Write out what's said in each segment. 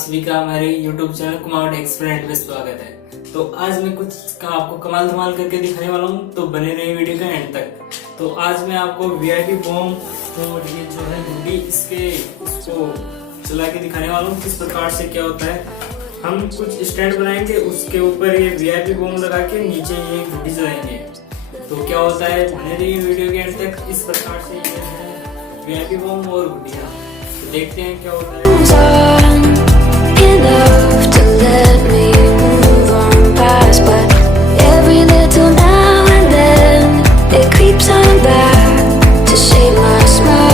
सभी का हमारे YouTube चैनल कुमावट एक्सप्रेंट में स्वागत है। तो आज मैं कुछ आपको कमाल धमाल करके दिखाने वाला हूँ, तो बने रहिए वीडियो के एंड तक। तो आज मैं आपको वीआईपी बॉम्ब और ये जो है गुडी इसको चला के दिखाने वाला हूँ किस प्रकार से क्या होता है। हम कुछ स्टैंड बनाएंगे, उसके ऊपर ये वीआईपी बॉम्ब लगा के नीचे ये गुडी चलाएंगे। तो क्या होता है, बने रहिए वीडियो के एंड तक। इस प्रकार से ये है वीआईपी बॉम्ब और गुडिया। तो देखते हैं क्या होता है। Enough to let me move on past, but every little now and then it creeps on back to shade my smile.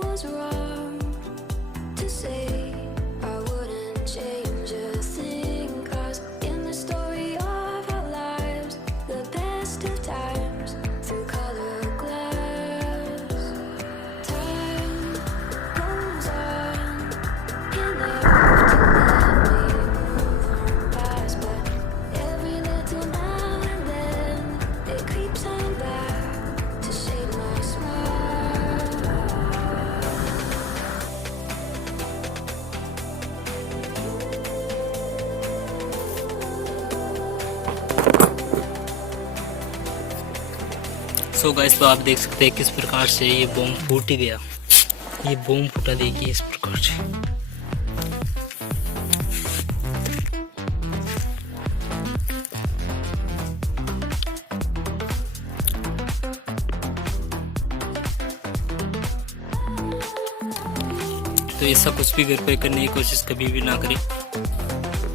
Was wrong to say I wouldn't change a thing, 'cause in the story of our lives, the best of times through color glass. Time goes on enough to let me move on past, but every little now and then it creeps on back to shade my smile. So guys, तो आप देख सकते हैं किस प्रकार से ये bomb फूट गया। ये बॉम्ब फूटा, देखिए इस प्रकार से। तो ऐसा कुछ भी घर पे करने की कोशिश कभी भी ना करें।